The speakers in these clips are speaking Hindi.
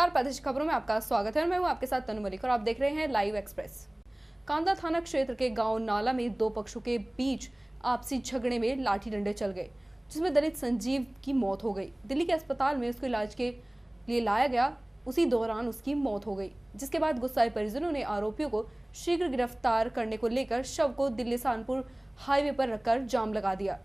नमस्कार, प्रादेशिक खबरों में आपका स्वागत है। मैं हूं आपके साथ तनु मलिक और आप देख रहे हैं लाइव एक्सप्रेस। कांदा थाना क्षेत्र के गांव नाला में दो पक्षों के बीच आपसी झगड़े में लाठी डंडे चल गए, जिसमें दलित संजीव की मौत हो गई। दिल्ली के अस्पताल में उसको इलाज के लिए लाया गया, उसी दौरान उसकी मौत हो गई, जिसके बाद गुस्साए परिजनों ने आरोपियों को शीघ्र गिरफ्तार करने को लेकर शव को दिल्ली कानपुर हाईवे पर रखकर जाम लगा दिया।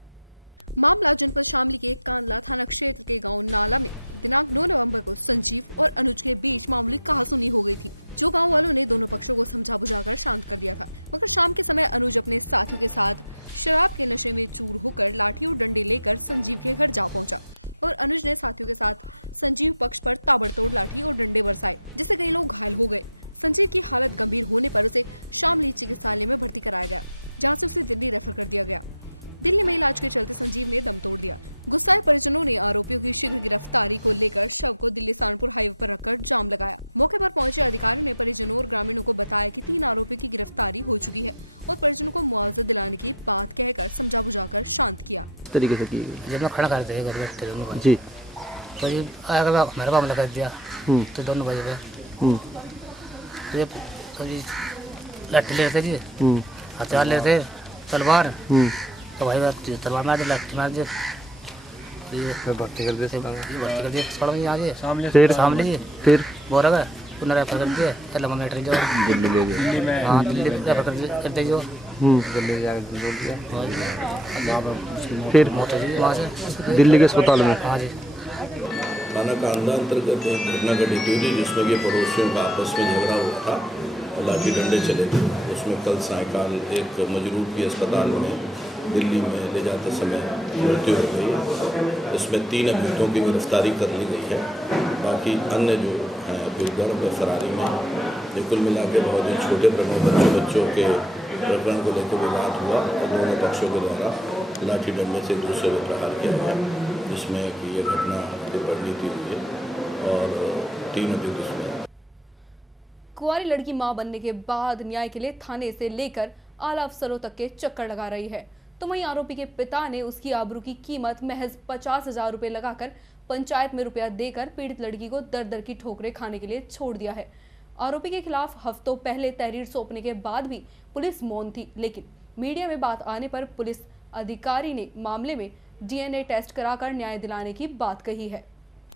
मामला जनपद शामली के कांदला थाना क्षेत्र के गांव नाला में दिनांक 9 नवंबर को संजीव और अनुज के बीच मामूली कहासुनी हो गई थी, जो गांव वालों ने दोनों पक्षों को समझा बुझाकर शांत कर दिया था। मगर शाम के समय अनुज अपने साथियों के साथ शराब के नशे में चूर होकर लाठी और डंडे लेकर संजीव के घर जा पहुंचा और अनुज ने साथियों के साथ संजीव पक्ष पर ताबड़तोड़ लाठी और डंडे बरसाए, जिससे कई लोग घायल हो गए। संजीव की हालत गंभीर होने पर उसे शामली चिकित्सालय में भर्ती कराया गया, जहाँ से उसे दिल्ली रेफर कर दिया गया। दिल्ली में इलाज के चलते संजीव ने दम तोड़ दिया। गुस्साए परिजनों ने आरोपियों की शीघ्र गिरफ्तारी को लेकर शव को दिल्ली कानपुर हाईवे पर रखकर जाम लगाया। मौके पर पहुंचे अधिकारियों ने परिजनों और ग्रामीणों को बताया कि 3 आरोपियों की गिरफ्तारी हो चुकी है और परिजनों को मुआवजा दिलाने की बात कहकर समझा बुझाकर शांत किया। तरीके से जब मैं खड़ा करते घर बैठते दोनों जी तो ये मेरा काम लगा दिया तो दोनों भाई पे तो ये लाठी लेते जी हथियार लेते तलवार तो भाई तलवार मार दे लाठी मार दे भर्ती कर दिया सामने फिर बोरा का पुनः रेफर कर दिया लंबा मेट्रो जो दिल्ली में हाँ दिल्ली रेफर कर दे जो दिल्ली जाकर जोड़ दिया फिर मौत हो गई वहाँ से दिल्ली के अस्पताल में। हाँ जी थाना कांदा अंतर्गत एक घटना घटी थी जिसमें ये पड़ोसियों का आपस में झगड़ा हुआ था और लाठी डंडे चले थे। उसमें कल सायकाल एक मजरूर की अस्पताल में दिल्ली में ले जाते समय मृत्यु हो गई। इसमें 3 अभियुक्तों की गिरफ्तारी कर ली गई है। बाकी अन्य जो हैं अभी गर्भ फरारी में ये कुल मिला के बहुत ही छोटे बच्चों के प्रकरण को लेकर विवाद हुआ और दोनों पक्षों के द्वारा लाठी डंडे से एक दूसरे को प्रहार किया गया, जिसमें कि ये घटना परिणति हुई है और 3 अभियुक्त इसमें। कुंवारी लड़की मां बनने के बाद न्याय के लिए थाने से लेकर आला अफसरों तक के चक्कर लगा रही है, तो वहीं आरोपी के पिता ने उसकी आबरू की कीमत महज 50,000 रुपए लगाकर पंचायत में रुपया देकर पीड़ित लड़की को दर दर की ठोकरें खाने के लिए छोड़ दिया है। आरोपी के खिलाफ हफ्तों पहले तहरीर सौंपने के बाद भी पुलिस मौन थी, लेकिन मीडिया में बात आने पर पुलिस अधिकारी ने मामले में DNA टेस्ट कराकर न्याय दिलाने की बात कही है।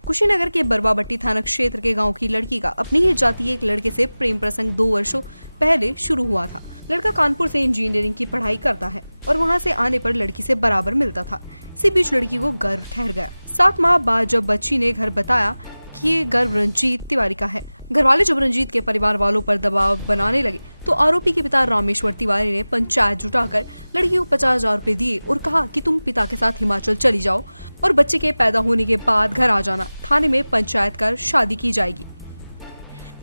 कुशीनगर के बरवाबट्टी थाना क्षेत्र के गांव की लड़की का अपनी ही जाति एक लड़के से प्रेम प्रसंग 2 वर्षों पहले शुरू हुआ था। लड़का कानपुर से इंजीनियरिंग की पढ़ाई करता है और वहां से आने पर लड़की से बराबर मिलता था। इसी बीच लड़की को गर्भ ठहर गया। 7 माह बाद जब बच्ची ने घर बताया कि ये गर्भ रंजीत तिवारी का है, घर वाले जब रंजीत के परिवार वालों पर दबाव बनाने लगे तो आरोपी के पिता रामेश्वर तिवारी ने पंचायत जुटाकर लड़की को 50,000 रुपए दिए और कहा कि तुम पिता के साथ हिमाचल चली जाओ और बच्चे के पैदा होने के बाद घर आ जाना, थाने में पंचायत कर शादी की जाएगी।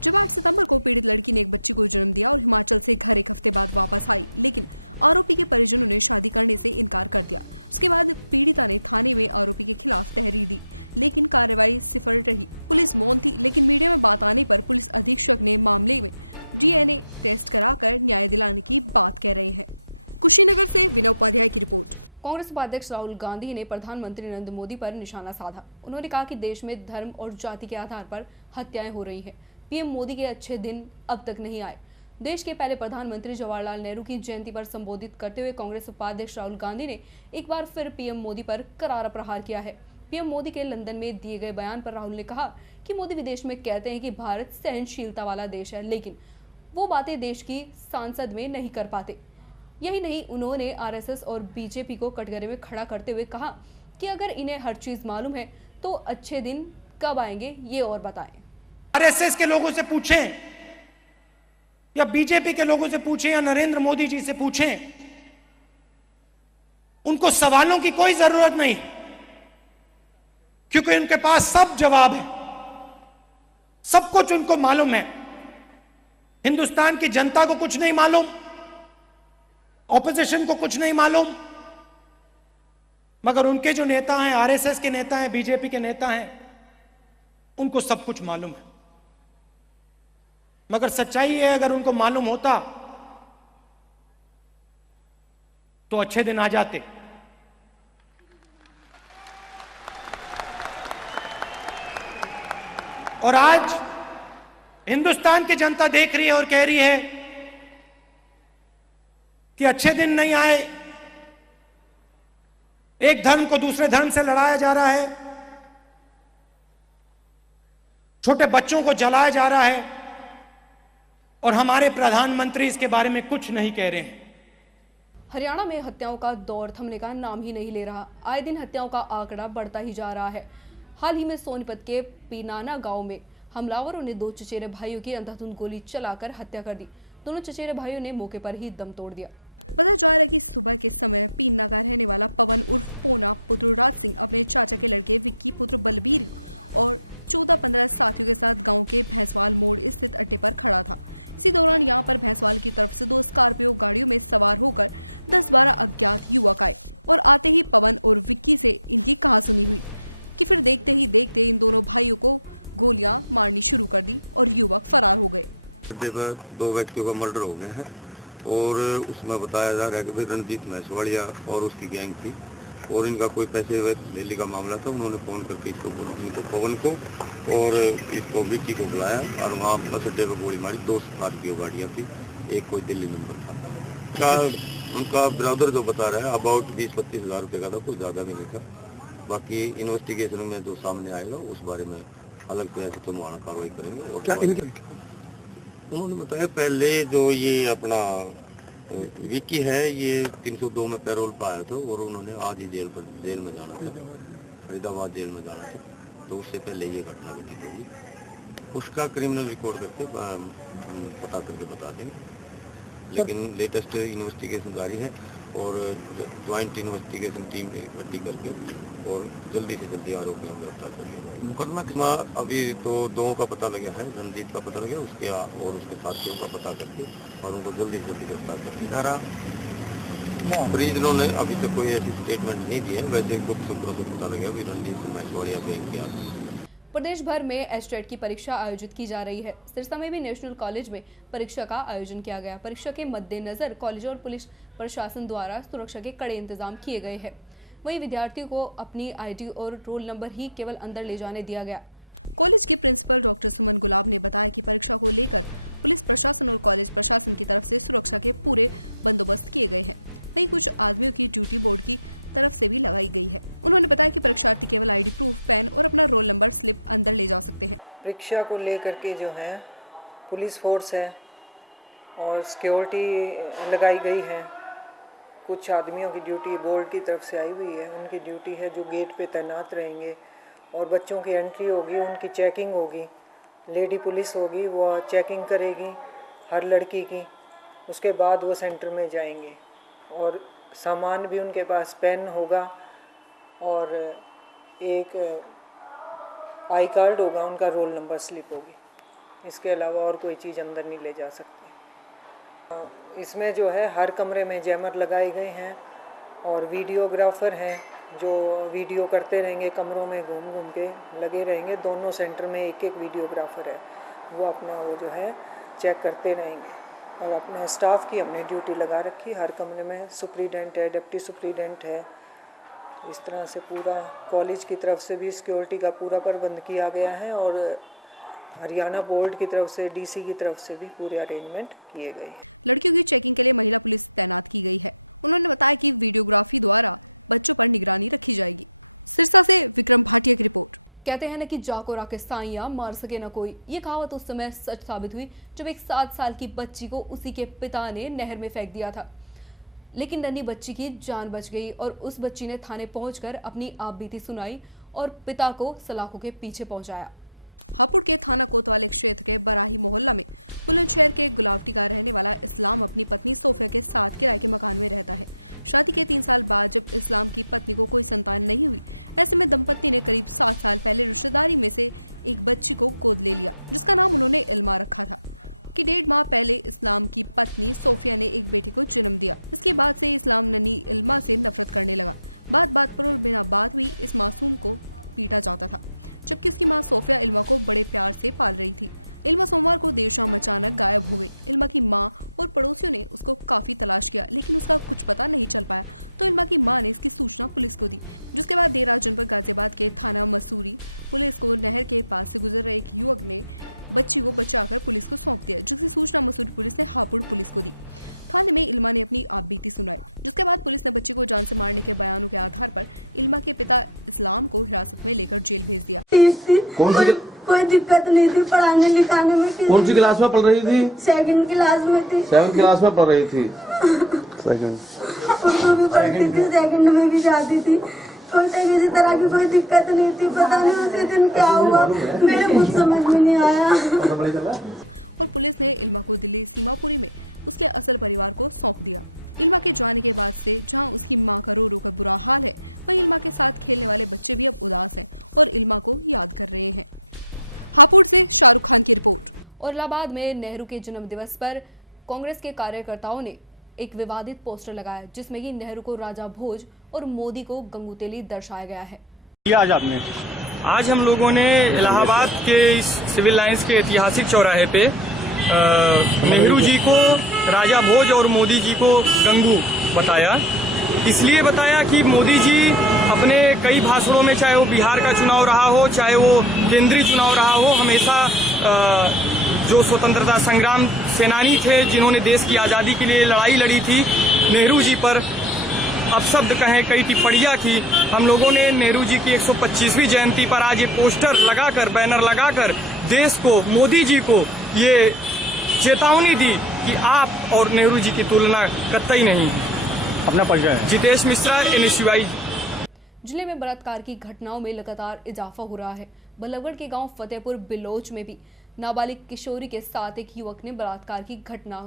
जब 8 सितंबर को पीड़ित लड़की ने एक बच्ची को जन्म दिया और हिमाचल से घर एक हफ्ते बाद वापस आई, लेकिन आरोपी के परिजनों ने शादी करने से इनकार कर दिया। उसके बाद पीड़िता ने थाने में आरोपी के खिलाफ तहरीर दी, लेकिन कार्रवाई सिफर रही। पुलिस मौन थी, लेकिन मीडिया में बात आने पर पुलिस अधीक्षक ने मामले में DNA टेस्ट कराकर न्याय दिलाने की बात कह रहे हैं। कुशीनगर से विनय उपाध्याय की रिपोर्ट। कांग्रेस उपाध्यक्ष राहुल गांधी ने प्रधानमंत्री नरेंद्र मोदी पर निशाना साधा। उन्होंने कहा कि देश में धर्म और जाति के आधार पर हत्याएं हो रही हैं। पीएम मोदी के अच्छे दिन अब तक नहीं आए। देश के पहले प्रधानमंत्री जवाहरलाल नेहरू की जयंती पर संबोधित करते हुए कांग्रेस उपाध्यक्ष राहुल गांधी ने एक बार फिर पीएम मोदी पर करारा प्रहार किया है। पीएम मोदी के लंदन में दिए गए बयान पर राहुल ने कहा कि मोदी विदेश में कहते हैं कि भारत सहनशीलता वाला देश है, लेकिन वो बातें देश की सांसद में नहीं कर पाते। यही नहीं, उन्होंने आरएसएस और बीजेपी को कटघरे में खड़ा करते हुए कहा कि अगर इन्हें हर चीज मालूम है तो अच्छे दिन कब आएंगे ये और बताएं। आरएसएस के लोगों से पूछें या बीजेपी के लोगों से पूछें या नरेंद्र मोदी जी से पूछें, उनको सवालों की कोई जरूरत नहीं, क्योंकि उनके पास सब जवाब है, सब कुछ उनको मालूम है। हिंदुस्तान की जनता को कुछ नहीं मालूम, ऑपोजिशन को कुछ नहीं मालूम, मगर उनके जो नेता हैं, आरएसएस के नेता हैं, बीजेपी के नेता हैं, उनको सब कुछ मालूम है। मगर सच्चाई है, अगर उनको मालूम होता तो अच्छे दिन आ जाते। और आज हिंदुस्तान की जनता देख रही है और कह रही है कि अच्छे दिन नहीं आए, एक धर्म को दूसरे धर्म से लड़ाया जा रहा है, छोटे बच्चों को जलाया जा रहा है और हमारे प्रधानमंत्री इसके बारे में कुछ नहीं कह रहे हैं। हरियाणा में हत्याओं का दौर थमने का नाम ही नहीं ले रहा। आए दिन हत्याओं का आंकड़ा बढ़ता ही जा रहा है। हाल ही में सोनीपत के पीनाना गांव में हमलावरों ने 2 चचेरे भाइयों की अंधाधुंध गोली चलाकर हत्या कर दी। दोनों चचेरे भाइयों ने मौके पर ही दम तोड़ दिया। पता चला है कि सुबह के समय पीना का रहने वाला पवन उर्फ पोना पुत्र राज सिंह अपने चाचा के लड़के विक्की पुत्र बलबीर और 14-15 साथियों के साथ गांव के भैंसवाल मोड़ स्थित अड्डे पर खड़ा था। इसी दौरान यहां पर भैंसवाल की तरफ से 2 स्कॉर्पियो गाड़ियों में सवार होकर 10-12 अज्ञात युवक आए और आते ही पवन और विक्की से इनकी कहासुनी हुई कि फिर देखते ही देखते इन दोनों भाइयों को गोलियां मारनी शुरू कर दी और युवक फरार हो गए। अड्डे पर 2 व्यक्तियों का मर्डर हो गया है और उसमें बताया जा रहा है कि रणजीत मैसवाड़िया और उसकी गैंग थी और इनका कोई पैसे लेने का मामला था। उन्होंने फोन करके इसको पवन को और इसको विक्की को बुलाया और वहाँ बस अड्डे पर गोली मारी। 2 स्कॉर्पियो गाड़ियाँ थी, एक कोई दिल्ली नंबर था। उनका ब्रदर जो बता रहा है अबाउट 20-25 हज़ार रुपये का था, कोई ज़्यादा भी नहीं था। बाकी इन्वेस्टिगेशन में जो सामने आएगा उस बारे में अलग तरह से तुम वहाँ कार्रवाई करेंगे। और क्या उन्होंने बताया पहले जो ये अपना विक्की है ये 302 में पैरोल पर आया था और उन्होंने आज ही जेल में जाना था, फरीदाबाद जेल में जाना था, तो उससे पहले ये घटना घटित होगी। उसका क्रिमिनल रिकॉर्ड करके पता करके बता देंगे, लेकिन लेटेस्ट इन्वेस्टिगेशन जारी है और ज्वाइंट इन्वेस्टिगेशन टीम इकट्ठी करके और जल्दी से जल्दी आरोपियों को गिरफ्तार करेंगे। मुकदमा अभी तो 2 का पता लगा है, रणजीत का पता लगा, उसके और उसके साथियों का पता करके और उनको जल्दी से जल्दी गिरफ्तार करके धारा परिजनों ने अभी तक कोई ऐसी स्टेटमेंट नहीं दी है। वैसे गुप्त सूत्रों से पता लगा भी रणजीत से मैसवाड़िया बैंक के आते। प्रदेश भर में एस्टेट की परीक्षा आयोजित की जा रही है। सिरसा में भी नेशनल कॉलेज में परीक्षा का आयोजन किया गया। परीक्षा के मद्देनजर कॉलेज और पुलिस प्रशासन द्वारा सुरक्षा के कड़े इंतजाम किए गए हैं। वहीं विद्यार्थियों को अपनी आईडी और रोल नंबर ही केवल अंदर ले जाने दिया गया। कॉलेज के प्रिंसिपल डॉक्टर सुमन गुलाब ने बताया कि परीक्षा को लेकर पुलिस प्रशासन और कॉलेज प्रशासन की तरफ से सुरक्षा के पूरे बंदोबस्त किए गए हैं। वहीं कुछ आदमियों की ड्यूटी बोर्ड की तरफ से भी लगाई गई है। उन्होंने बताया कि परीक्षार्थी केवल आईडी प्रूफ, पेन और अपना रोल नंबर स्लिप अंदर ले जा सकते हैं। परीक्षा को लेकर के जो है पुलिस फोर्स है और सिक्योरिटी लगाई गई है। कुछ आदमियों की ड्यूटी बोर्ड की तरफ से आई हुई है, उनकी ड्यूटी है जो गेट पे तैनात रहेंगे और बच्चों की एंट्री होगी, उनकी चेकिंग होगी। लेडी पुलिस होगी, वो चेकिंग करेगी हर लड़की की, उसके बाद वो सेंटर में जाएंगे और सामान भी उनके पास पेन होगा और एक आई कार्ड होगा, उनका रोल नंबर स्लिप होगी। इसके अलावा और कोई चीज़ अंदर नहीं ले जा सकती। इसमें जो है हर कमरे में जैमर लगाए गए हैं और वीडियोग्राफर हैं जो वीडियो करते रहेंगे, कमरों में घूम घूम के लगे रहेंगे। दोनों सेंटर में एक एक वीडियोग्राफर है, वो अपना वो जो है चेक करते रहेंगे। और अपने स्टाफ की हमने ड्यूटी लगा रखी, हर कमरे में सुप्रीडेंट है, डिप्टी सुप्रीडेंट है। इस तरह से पूरा कॉलेज की तरफ से भी सिक्योरिटी का पूरा प्रबंध किया गया है और हरियाणा बोर्ड की तरफ से, डीसी की तरफ से भी पूरे अरेंजमेंट किए गए हैं। लड़कियों की चेकिंग के लिए महिला पुलिस तैनात की गई है। उन्होंने बताया कि वीडियोग्राफी द्वारा बच्चों पर निगरानी रखी जाएगी। सिरसा से विक्रम भाटिया की रिपोर्ट। कहते हैं न कि जाको राके साइया मार सके न कोई। ये कहावत उस समय सच साबित हुई जब एक 7 साल की बच्ची को उसी के पिता ने नहर में फेंक दिया था, लेकिन नन्ही बच्ची की जान बच गई और उस बच्ची ने थाने पहुंचकर अपनी आपबीती सुनाई और पिता को सलाखों के पीछे पहुंचाया। हापुड़ के थाना कोतवाली क्षेत्र के बराही मोहल्ला में बुलंदशहर के गुलावटी का रहने वाला इस्लाम अपनी पत्नी सोफिया के साथ किराए के मकान में रहता है। शादी के 3 साल बाद जब इस्लाम की पत्नी को कोई संतान नहीं हुई, ऐसे में दंपत्ति ने करीब 7 साल पहले रिश्तेदारी में से एक बच्ची को गोद ले लिया, जिसका नाम उन्होंने इल्मा रखा था। कि 1.5 माह पहले इस्लाम की पत्नी सोफिया ने एक बेटे को जन्म दिया। इसके बाद से इस्लाम नन्ही इल्मा से नफरत करने लगा। बात पर और बिना बात हुई इस मासूम को पीटा जाता था, जबकि उसकी मां सोफिया इल्मा को बड़े प्यार से पाल रही थी। इल्मा सोमवार को देर शाम अचानक गायब हो गई। इल्मा की मां और पड़ोसियों ने उसको काफी तलाश किया, लेकिन उसका कुछ पता नहीं चल पाया। तो इल्मा की मां ने इसकी सूचना पुलिस को दी, जिसके बाद देर रात जनपद गाजियाबाद के थाना मसूरी पुलिस को नहर के पास से गुजर रहे एक युवक ने बच्ची को बचाकर पुलिस को सौंप दिया, जिसकी सूचना मसूरी पुलिस ने हापुड़ पुलिस को दी। थाने में इल्मा ने अपनी आपबीती सुनाई, जिसके बाद पुलिस ने बच्ची को जान से मारने के बयानों के आधार पर इल्मा के पिता इस्लाम को हिरासत में लेकर जेल भेज दिया। कोई दिक्कत नहीं थी पढ़ाने लिखाने में। कौन सी क्लास में पढ़ रही थी? 2nd क्लास में थी। 7th क्लास में पढ़ रही थी। उर्दू भी पढ़ती थी, 2nd में भी जाती थी। कोई किसी तरह की कोई दिक्कत नहीं थी। पता नहीं उसी दिन क्या हुआ, मेरे कुछ समझ में नहीं आया। और पुलिस ने इल्मा को दिल्ली सीमापुरी में उसके असल परिवार को सौंप दिया। इल्मा के जाने के बाद से जहां उसकी मां का रो रो कर बुरा हाल है, वहीं इल्मा के साथ खेलने वाले बच्चे भी अब उदास हैं और इल्मा को याद कर रहे हैं। हापुड़ से शाहरुख खान की रिपोर्ट। और इलाहाबाद में नेहरू के जन्म दिवस पर कांग्रेस के कार्यकर्ताओं ने एक विवादित पोस्टर लगाया, जिसमें कि नेहरू को राजा भोज और मोदी को गंगूतेली दर्शाया गया है। आज हम लोगों ने इलाहाबाद के इस सिविल लाइंस के ऐतिहासिक चौराहे पे नेहरू जी को राजा भोज और मोदी जी को गंगू बताया। इसलिए बताया कि मोदी जी अपने कई भाषणों में, चाहे वो बिहार का चुनाव रहा हो, चाहे वो केंद्रीय चुनाव रहा हो, हमेशा जो स्वतंत्रता संग्राम सेनानी थे जिन्होंने देश की आज़ादी के लिए लड़ाई लड़ी थी, नेहरू जी पर अपशब्द कहें, कई टिप्पणियां की। हम लोगों ने नेहरू जी की 125वीं जयंती पर आज ये पोस्टर लगाकर, बैनर लगाकर देश को, मोदी जी को ये चेतावनी दी कि आप और नेहरू जी की तुलना कतई नहीं। अपना परिचय है जितेश मिश्रा, NSUI। जिले में बलात्कार की घटनाओं में लगातार इजाफा हो रहा है। बल्लभगढ़ के गांव फतेहपुर बिलोच में भी नाबालिग किशोरी के साथ एक युवक ने बलात्कार की घटना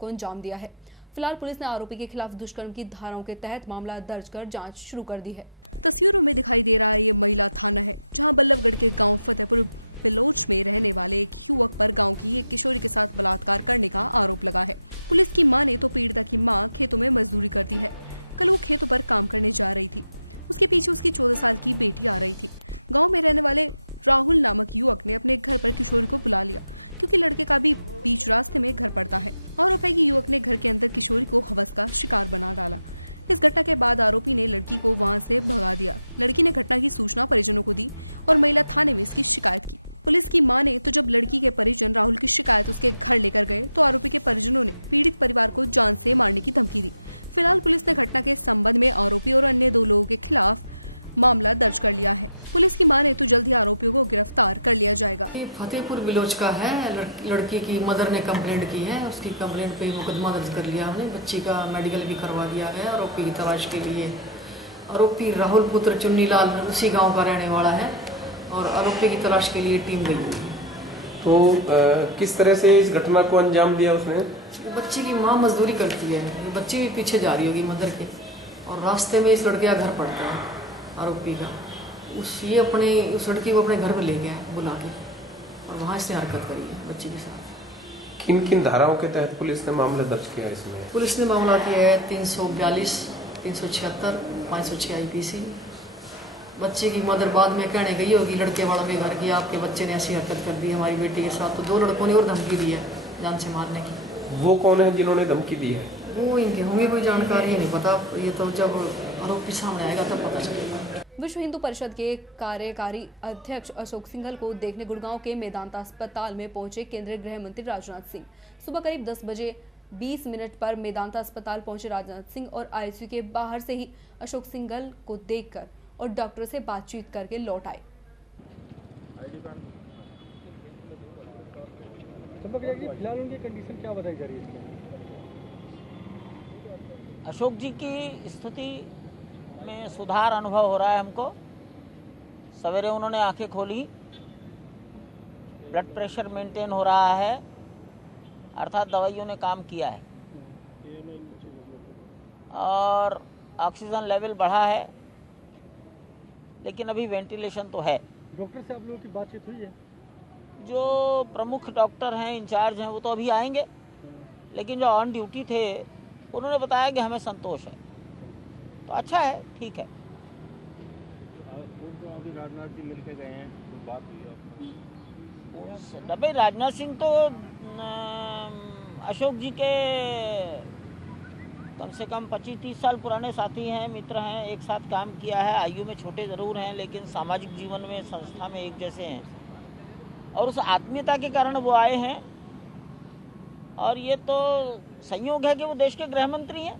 को अंजाम दिया है। फिलहाल पुलिस ने आरोपी के खिलाफ दुष्कर्म की धाराओं के तहत मामला दर्ज कर जांच शुरू कर दी है। तस्वीरों में दिखाई दे रहा है ये महिला थाना है, जहां बल्लभगढ़ के गांव फतेहपुर बिलोच में रहने वाले एक युवक पर गांव की एक किशोरी के साथ बलात्कार करने का आरोप लगा है। पुलिस की माने तो पीड़िता की मां खेतों में मजदूरी करती है। कल वो खेतों पर काम करने जा रही थी, उसके पीछे उसकी 14 साल की बेटी आ रही थी। गाँव में रहने वाले राहुल नामक युवक ने अपने घर पर किशोरी को बुला लिया, क्योंकि लड़के का भी बीच रास्ते में घर पड़ता है। आरोप है कि युवक ने घर के अंदर किशोरी को हवस का शिकार बना डाला। इस घटना के बाद आरोपी ने लड़की को वहां से भगा दिया। लड़की ने घटना की सूचना परिजनों को दी और महिला थाने में इसकी शिकायत की। पुलिस की माने तो जब लड़की के परिजन राहुल की शिकायत उसके घर लेकर गए, तो आरोपी के परिजनों ने पीड़ित परिवार को जान से मारने की धमकी दी। फिलहाल पुलिस ने घटना के संबंध में आरोपी और अन्य 2 लोगों के खिलाफ मामला दर्ज कर लिया है। पुलिस की माने तो जल्द ही आरोपियों को गिरफ्तार कर लिया जाएगा। ये फतेहपुर बिलोच का है। लड़की की मदर ने कंप्लेंट की है, उसकी कंप्लेंट पे मुकदमा दर्ज कर लिया हमने। बच्ची का मेडिकल भी करवा दिया है। आरोपी की तलाश के लिए आरोपी राहुल पुत्र चुन्नीलाल उसी गांव का रहने वाला है और आरोपी की तलाश के लिए टीम गई है। तो किस तरह से इस घटना को अंजाम दिया उसने? बच्ची की माँ मजदूरी करती है, बच्ची भी पीछे जा रही होगी मदर के, और रास्ते में इस लड़के का घर पड़ता है आरोपी का। उस लड़की को अपने घर में ले गया बुला के और वहाँ से हरकत करी है बच्ची के साथ। किन किन धाराओं के तहत पुलिस ने मामला दर्ज किया इसमें? पुलिस ने मामला किया है 342, 376, 506 IPC। बच्चे की मदर बाद में कहने गई होगी लड़के वालों के घर की, आपके बच्चे ने ऐसी हरकत कर दी हमारी बेटी के साथ। तो 2 लड़कों ने और धमकी दी है जान से मारने की। वो कौन है जिन्होंने धमकी दी है? वो इनके होंगे, कोई जानकारी नहीं पता। ये तो जब आरोपी सामने आएगा तब पता चलेगा। विश्व हिंदू परिषद के कार्यकारी अध्यक्ष अशोक सिंघल को देखने गुड़गांव के मेदांता अस्पताल में पहुंचे केंद्रीय गृह मंत्री राजनाथ सिंह। सुबह करीब 10 बजे 20 मिनट पर मेदांता अस्पताल पहुंचे राजनाथ सिंह और ICU के बाहर से ही अशोक सिंघल को देखकर और डॉक्टर से बातचीत करके लौट आए। फिलहाल उनकी कंडीशन क्या बताई जा रही है? अशोक जी की स्थिति में सुधार अनुभव हो रहा है हमको। सवेरे उन्होंने आंखें खोली, ब्लड प्रेशर मेंटेन हो रहा है, अर्थात दवाइयों ने काम किया है, और ऑक्सीजन लेवल बढ़ा है, लेकिन अभी वेंटिलेशन तो है। डॉक्टर से आप लोगों की बातचीत हुई है? जो प्रमुख डॉक्टर हैं, इंचार्ज हैं, वो तो अभी आएंगे, लेकिन जो ऑन ड्यूटी थे उन्होंने बताया कि हमें संतोष है, तो अच्छा है, ठीक है। अभी राजनाथ जी मिलके गए हैं, तो बात हुई? भाई राजनाथ सिंह तो अशोक जी के कम से कम 25-30 साल पुराने साथी हैं, मित्र हैं, एक साथ काम किया है। आयु में छोटे ज़रूर हैं, लेकिन सामाजिक जीवन में, संस्था में एक जैसे हैं। और उस आत्मीयता के कारण वो आए हैं। और ये तो संयोग है कि वो देश के गृह मंत्री हैं,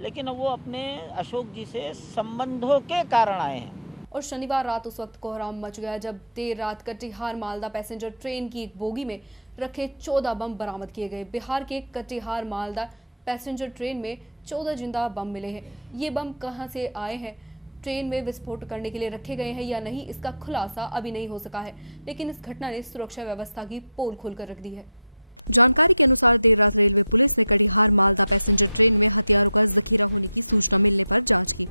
लेकिन वो अपने अशोक जी से संबंधों के कारण आए हैं। और शनिवार रात उस वक्त कोहराम मच गया जब देर रात कटिहार मालदा पैसेंजर ट्रेन की एक बोगी में रखे 14 बम बरामद किए गए। बिहार के कटिहार मालदा पैसेंजर ट्रेन में 14 जिंदा बम मिले हैं। ये बम कहां से आए हैं, ट्रेन में विस्फोट करने के लिए रखे गए हैं या नहीं, इसका खुलासा अभी नहीं हो सका है, लेकिन इस घटना ने सुरक्षा व्यवस्था की पोल खोलकर रख दी है। जानकारी के अनुसार देर रात रेलवे पुलिस ने कटिहार मालदा पैसेंजर ट्रेन में हथियारों का जखीरा होने की सूचना मिलने पर जांच की।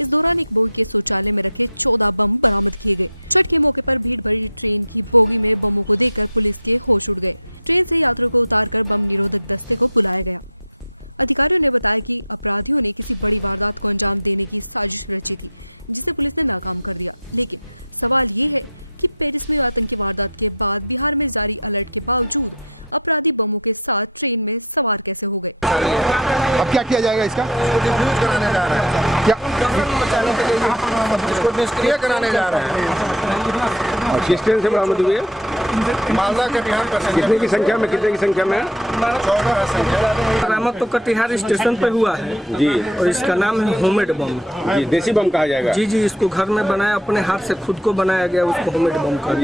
इस दौरान एक बोगी के शौचालय में रखे 14 बम बरामद किए गए। छठ के मौके पर भीड़ भरी ट्रेन की बोगी में बमों को देखकर पुलिस के होश उड़ गए। ट्रेन से यात्रियों को उतारकर बम निरोधक दस्ते को बुलाया गया। अधिकारियों ने बताया कि अपराधियों ने किसी बड़ी वारदात को अंजाम देने की साजिश रची थी, जिसे पुलिस ने नाकाम कर दिया। लेकिन सवाल ये है कि पेरिस में आतंकी वारदात के बाद बिहार में जारी अलर्ट के बावजूद अपराधी बमों के साथ ट्रेन में सवार कैसे हो गए। अब क्या किया जाएगा इसका? डिफ्यूज कराने जा रहे हैं। क्या बचाने के लिए इसको निष्क्रिय कराने जा रहे हैं। किस ट्रेन से बरामद हुई है? मालदा कटिहार पैसेंजर। कितने की संख्या में? 14 संख्या। बरामद तो कटिहार स्टेशन पे हुआ है जी, और इसका नाम है होममेड बम। जी, देसी बम कहा जाएगा। जी जी, इसको घर में बनाया, अपने हाथ से खुद को बनाया गया, उसको होममेड बम का।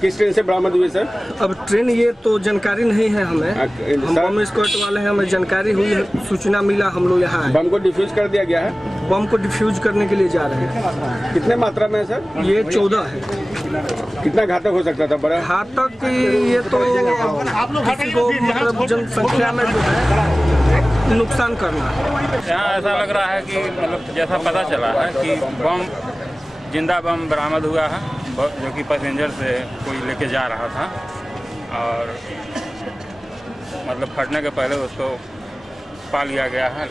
किस ट्रेन से बरामद हुई सर? अब ट्रेन ये तो जानकारी नहीं है हमें, हम बम स्क्वाड वाले हैं, हमें जानकारी हुई है, सूचना मिला, हम लोग यहाँ आए। बम को डिफ्यूज कर दिया गया है? बम को डिफ्यूज करने के लिए जा रहे हैं। कितने मात्रा में है सर? ये 14 है। कितना घातक हो सकता था? बड़ा घातक ये तो किसी को मतलब जनसंख्या में जो है नुकसान करना है। यहाँ ऐसा लग रहा है कि मतलब जैसा पता चला है कि बम जिंदा बम बरामद हुआ है, जो कि पैसेंजर से कोई लेके जा रहा था, और मतलब फटने के पहले उसको पा लिया गया है।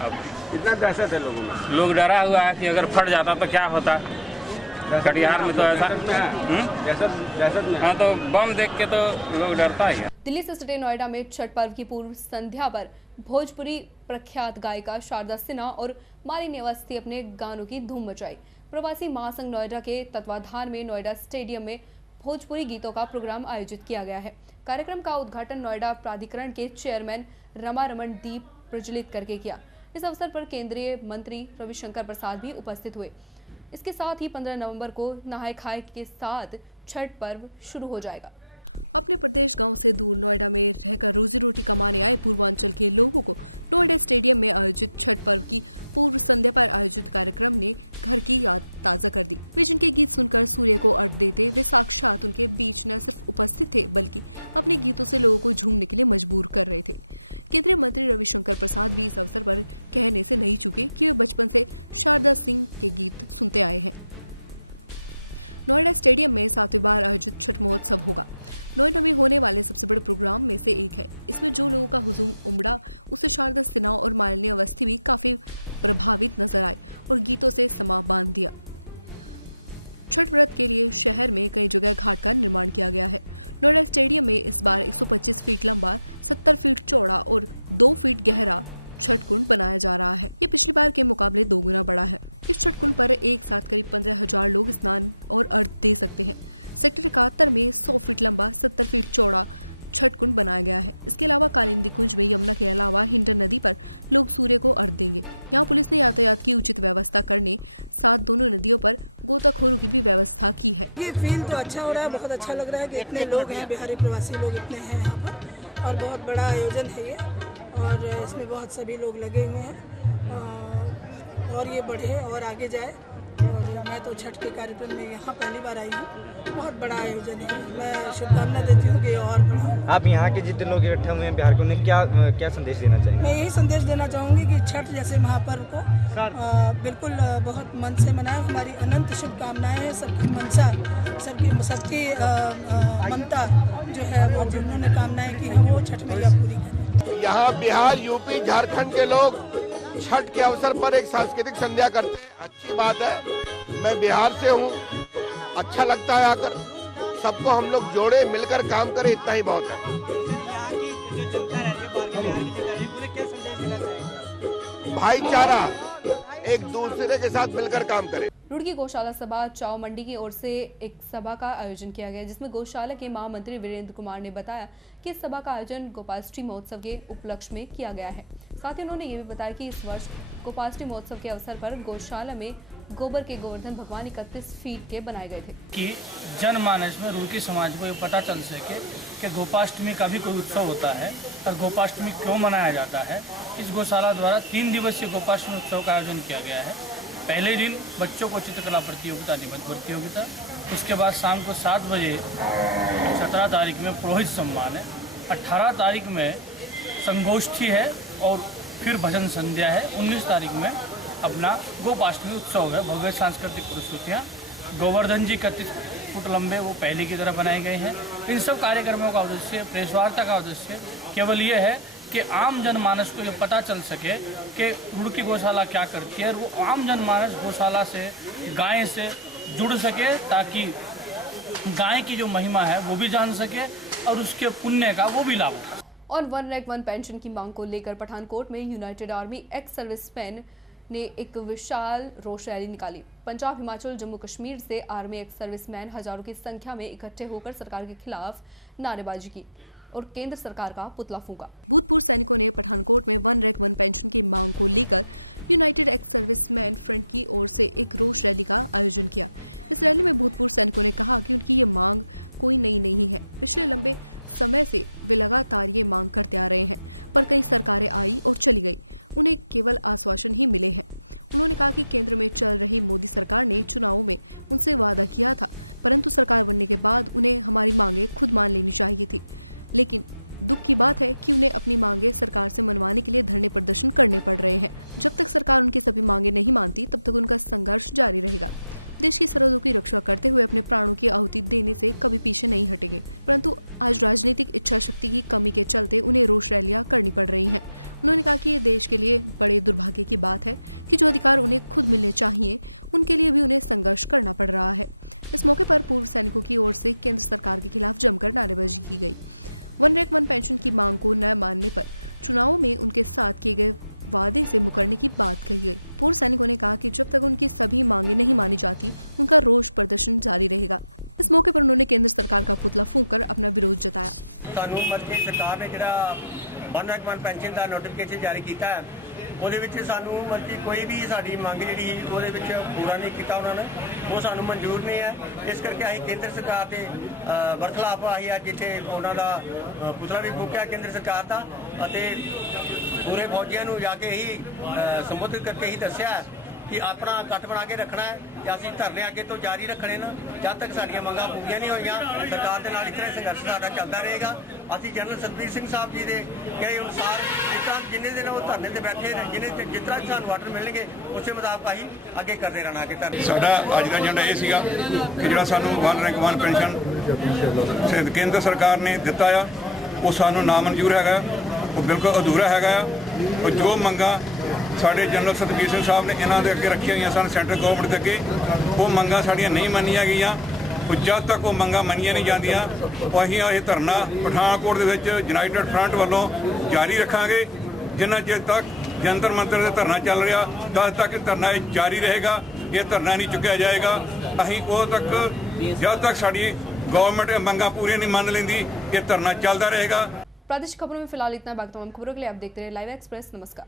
अब कितना दहशत है लोगों में? लोग डरा हुआ है कि अगर फट जाता तो क्या होता। कटिहार में तो ऐसा दहशत में। हाँ, तो बम देख के तो लोग डरता ही है। दिल्ली से सटे नोएडा में छठ पर्व की पूर्व संध्या पर भोजपुरी प्रख्यात गायिका शारदा सिन्हा और मालिनी अवस्थी अपने गानों की धूम मचाई। प्रवासी महासंघ नोएडा के तत्वाधान में नोएडा स्टेडियम में भोजपुरी गीतों का प्रोग्राम आयोजित किया गया है। कार्यक्रम का उद्घाटन नोएडा प्राधिकरण के चेयरमैन रमारमण दीप प्रज्वलित करके किया। इस अवसर पर केंद्रीय मंत्री रविशंकर प्रसाद भी उपस्थित हुए। इसके साथ ही 15 नवंबर को नहाय खाए के साथ छठ पर्व शुरू हो जाएगा। अपने प्रदेश गांव से दूर नोएडा में रहकर रोजी रोटी कमाने आए पूर्वांचल के लोगों को नोएडा स्टेडियम में आयोजित छठ पर्व की पूर्व संध्या पर आयोजित कार्यक्रम ने घर की याद ताज़ा कर दी। वे जिनके गीत सुनकर सूर्य को अर्घ देते वे साक्षात उनके बीच न सिर्फ उपस्थित थे बल्कि अपने गीतों से लोगों को झूमने के लिए मजबूर कर रहे थे। केंद्रीय मंत्री रविशंकर प्रसाद भी इस अवसर पर कहने से नहीं चूके कि वे बचपन से शारदा सिंह के गीत सुनते आए हैं। नोएडा स्टेडियम में 7वीं बार आयोजित छठ महोत्सव होगा। नोएडा में होने वाले सबसे बड़े प्रोग्राम में से एक है। इसमें जो लोगों का हुजूम उमड़ा उससे शारदा सिन्हा और मालिनी अवस्थी भी काफी प्रभावित नजर आए और गीतों से समा बांध दिया। छठ व्रत के लिए शहर में कई जगह घाट का निर्माण किया गया है। नोएडा स्टेडियम में इस बार 125 फीट लंबा, 70 फीट चौड़ा और 2 फीट गहरा छठ कुंड बनाया जा रहा है। ये पिछली बार के मुकाबले 2 गुना बड़ा है। इस छठ कुंड पर एक साथ करीब 15,000 लोग स्नान और अर्घ दे सकते हैं। सेक्टर 71 में 100 फीट लंबा, 70 फीट चौड़ा छठ कुंड बनाया गया है। इसके अलावा कालिंदी कुंज में यमुना के अलावा हिंडन नदी पर लोग सूर्य को अर्घ देंगे। यहाँ पुलिस ने यातायात की उचित व्यवस्था करने साथ दोनों नदियों पर गोताखोरों की भी व्यवस्था की है। ये फील तो अच्छा हो रहा है, बहुत अच्छा लग रहा है कि इतने लोग हैं, बिहारी प्रवासी लोग इतने हैं यहाँ पर, और बहुत बड़ा आयोजन है ये, और इसमें बहुत सभी लोग लगे हुए हैं और ये बढ़े और आगे जाए। और मैं तो छठ के कार्यक्रम में यहाँ पहली बार आई हूँ, बहुत बड़ा आयोजन है। मैं शुभकामना देती हूँ कि और बढ़ा। आप यहाँ के जितने लोग इकट्ठे हुए हैं बिहार को, उन्हें क्या संदेश देना चाहिए? मैं यही संदेश देना चाहूँगी कि छठ जैसे महापर्व को बिल्कुल बहुत मन से मनाएं। हमारी अनंत शुभकामनाएं हैं, सबकी मनसा, सबकी ममता जो है वो जिन्होंने कामनाएं की हैं वो छठ मैया पूरी करें। यहाँ बिहार, यूपी, झारखंड के लोग छठ के अवसर पर एक सांस्कृतिक संध्या करते हैं। अच्छी बात है, मैं बिहार से हूँ, अच्छा लगता है आकर। सबको हम लोग जोड़े, मिलकर काम करें, इतना ही बहुत है। भाईचारा, एक दूसरे के साथ मिलकर काम करें। रुड़की गौशाला सभा चाव मंडी की ओर से एक सभा का आयोजन किया गया, जिसमें गौशाला के महामंत्री वीरेंद्र कुमार ने बताया कि इस सभा का आयोजन गोपाष्टमी महोत्सव के उपलक्ष्य में किया गया है। साथ ही उन्होंने ये भी बताया कि इस वर्ष गोपाष्टमी महोत्सव के अवसर पर गौशाला में गोबर के गोवर्धन भगवान 31 फीट के बनाए गए थे कि जनमानस में रुड़की समाज को ये पता चल सके कि गोपाष्टमी का भी कोई उत्सव होता है और गोपाष्टमी क्यों मनाया जाता है। इस गौशाला द्वारा 3 दिवसीय गोपाष्टमी उत्सव का आयोजन किया गया है। पहले दिन बच्चों को चित्रकला प्रतियोगिता, निबंध प्रतियोगिता, उसके बाद शाम को 7 बजे 17 तारीख में पुरोहित सम्मान है, 18 तारीख में संगोष्ठी है और फिर भजन संध्या है, 19 तारीख में अपना गोपाष्टमी उत्सव है। भव्य सांस्कृतिक प्रस्तुतियाँ, गोवर्धन जी 31 फुट लंबे वो पहले की तरह बनाए गए हैं। इन सब कार्यक्रमों का उद्देश्य, प्रेस वार्ता का उद्देश्य केवल ये है कि आम जनमानस को ये पता चल सके कि रुड़की गौशाला क्या करती है, और वो आम जनमानस गौशाला से, गाय से जुड़ सके, ताकि गाय की जो महिमा है वो भी जान सके और उसके पुण्य का वो भी लाभ हो। और 1 रैंक 1 पेंशन की मांग को लेकर पठानकोट में यूनाइटेड आर्मी एक्स सर्विसमैन ने एक विशाल रोष रैली निकाली। पंजाब, हिमाचल, जम्मू कश्मीर से आर्मी एक्स सर्विसमैन हजारों की संख्या में इकट्ठे होकर सरकार के खिलाफ नारेबाजी की और केंद्र सरकार का पुतला फूंका। भूतपूर्व सैनिकों ने पठानकोट में 1 रैंक 1 पेंशन की मांग को लेकर यूनाइटेड एक्स सर्विसमैन फ्रंट की ओर से एक रोष रैली का आयोजन किया। इस रैली में भूतपूर्व सैनिकों ने कहा कि उनकी ये मांग कोई नई नहीं है। पिछले लंबे समय से वे लगातार ये मांग करते आ रहे हैं, पर कई सरकारें आई और चली गई, उन्हें केवल आश्वासन ही मिले हैं। उन्होंने कहा कि केंद्र में चल रही मोदी सरकार ने चुनावों में उनसे वादा किया था, परंतु सरकार बनने के बाद उन्हें हमारी मांगे खुद मान लेनी चाहिए थी। लेकिन दुख की बात है कि उन्हें अपनी मांगे सरकार से मनवाने के लिए धरने प्रदर्शन करने पड़ रहे हैं। जब तक सरकार उनकी सभी मांगे नहीं मानती, तब तक उनका संघर्ष जारी रहेगा। देश की सरहदों की रक्षा करते हुए अपने प्राणों की आहुति देने से कभी पीछे नहीं हटेंगे, परंतु आज राजनीतिक इच्छा शक्ति की कमी के चलते उन्हें रोष रैलियां करनी पड़ रही हैं। उन्होंने कहा कि ये देश के लिए बड़े दुर्भाग्य की बात है कि जो अधिकार उन्हें खुद मिलने चाहिए, उनके लिए भी उन्हें संघर्ष करना पड़ रहा है। इस मौके पर पूर्व सैनिकों की ओर से केंद्र सरकार के खिलाफ जमकर नारेबाजी की गई। 1 रैंक 1 पेंशन की मांग को न मानने पर चुनावों में उनके साथ किए गए वादे से मुकरने की बात कही गई। पूर्व सैनिकों ने कहा कि जब तक उनकी सभी मांगे नहीं मानी जाती, उनका रोष प्रदर्शन जारी रहेगा। इस मौके पर उन्होंने केंद्र सरकार का पुतला फूंककर अपना विरोध जताया। सरकार ने जो 1 रैंक 1 पेंशन का नोटिफिकेशन जारी किया है, ਉਹਦੇ ਵਿੱਚ ਸਾਨੂੰ ਮਤਲਬ ਕੋਈ ਵੀ ਸਾਡੀ ਮੰਗ ਜਿਹੜੀ ਸੀ ਉਹਦੇ ਵਿੱਚ ਪੂਰਾ ਨਹੀਂ ਕੀਤਾ ਉਹਨਾਂ ਨੇ, ਉਹ ਸਾਨੂੰ ਮਨਜ਼ੂਰ ਨਹੀਂ ਹੈ। ਇਸ ਕਰਕੇ ਅਸੀਂ ਕੇਂਦਰ ਸਰਕਾਰ ਦੇ ਵਰਖਲਾਫ ਆਹੀ ਅੱਜ ਇੱਥੇ ਉਹਨਾਂ ਦਾ ਪੁਤਲਾ ਵੀ ਫੂਕਿਆ ਕੇਂਦਰ ਸਰਕਾਰ ਦਾ, ਅਤੇ ਪੂਰੇ ਫੌਜੀਆਂ ਨੂੰ ਜਾ ਕੇ ਹੀ ਸੰਬੋਧਿਤ ਕਰਕੇ ਹੀ ਦੱਸਿਆ कि अपना कट बना के रखना है, या ਅਸੀਂ ਧਰਨੇ ਅੱਗੇ ਤੋਂ ਜਾਰੀ ਰੱਖਣੇ ਨਾ ਜਦ ਤੱਕ ਸਾਡੀਆਂ ਮੰਗਾਂ ਪੂਰੀਆਂ ਨਹੀਂ ਹੋਈਆਂ। ਸਰਕਾਰ ਦੇ ਨਾਲ ਇਸ ਤਰ੍ਹਾਂ ਸੰਘਰਸ਼ ਸਾਡਾ ਚੱਲਦਾ ਰਹੇਗਾ। ਅਸੀਂ ਜਨਰਲ ਸਤਬੀਰ ਸਿੰਘ ਸਾਹਿਬ ਜੀ ਦੇ ਕਹੇ ਅਨੁਸਾਰ ਜਿੰਨੇ ਦਿਨ ਉਹ ਧਰਨੇ ਤੇ ਬੈਠੇ ਨੇ, ਜਿਸ ਤਰ੍ਹਾਂ ਸਾਨੂੰ ਆਰਡਰ ਮਿਲਣਗੇ ਉਸੇ ਮੁਤਾਬਕ ਅਸੀਂ ਅੱਗੇ ਕਰਦੇ ਰਹਿਣਾ। ਅੱਗੇ ਧਰਨੇ ਸਾਡਾ ਅੱਜ ਦਾ ਏਜੰਡਾ ਇਹ ਸੀਗਾ ਕਿ ਜਿਹੜਾ ਸਾਨੂੰ 1 ਰੈਂਕ 1 ਪੈਨਸ਼ਨ ਕੇਂਦਰ ਸਰਕਾਰ ਨੇ ਦਿੱਤਾ ਆ, ਉਹ ਸਾਨੂੰ ਨਾਮਨਜ਼ੂਰ ਹੈਗਾ, ਉਹ ਬਿਲਕੁਲ ਅਧੂਰਾ ਹੈਗਾ ਆ। और जो मंगा साढ़े जनरल सतबीर सिंह साहब ने इन्हों के अगे रखी हुई सन सेंट्रल गौरमेंट के अगे, वो मंगा साड़ियाँ नहीं मनिया गई। जब तक वो मंगा मनिया नहीं जांदियां, असीं यह धरना पठानकोट दे यूनाइटेड फ्रंट वालों जारी रखांगे। जिन्ना चेर तक जंतर मंतर से धरना चल रहा, तद तक धरना जारी रहेगा। ये धरना नहीं चुकया जाएगा। असीं उदों तक जब तक साड़ी गौरमेंट मंगा पूरी नहीं मान लेंदी, ये धरना चलता रहेगा। प्रादेशिक खबरों में फिलहाल इतना। बाकी तमाम खबरों के लिए आप देखते रहे लाइव एक्सप्रेस। नमस्कार।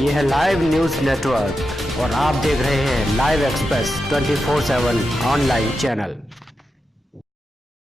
ये है लाइव न्यूज नेटवर्क और आप देख रहे हैं लाइव एक्सप्रेस 24/7 ऑनलाइन चैनल।